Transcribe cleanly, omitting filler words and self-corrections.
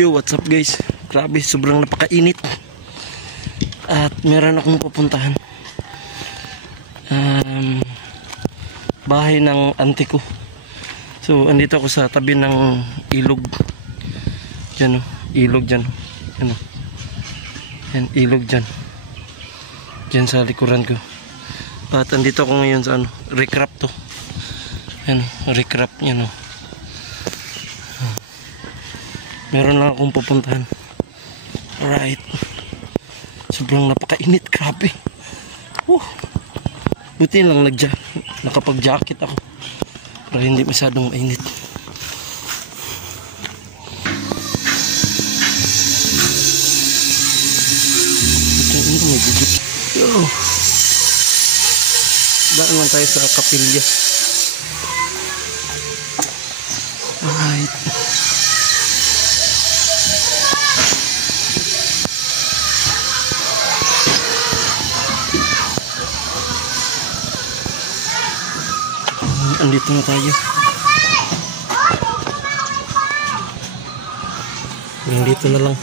Yo, what's up guys? Grabe, sobrang napakainit. At meron akong pupuntahan. Bahay ng auntie ko. So, andito ako sa tabi ng ilog. Diyan, ilog dyan. Ano? Yan, ilog dyan. Diyan sa likuran ko. At andito ako ngayon sa recrap to. Yan, recrap yan o. Meron lang akong pupuntahan. Alright. Sobrang napakainit, grabe. Buti lang nakapag-jacket ako para hindi masyadong mainit. Daan lang tayo sa kapilya. Alright. Andito na tayo. Andito na lang.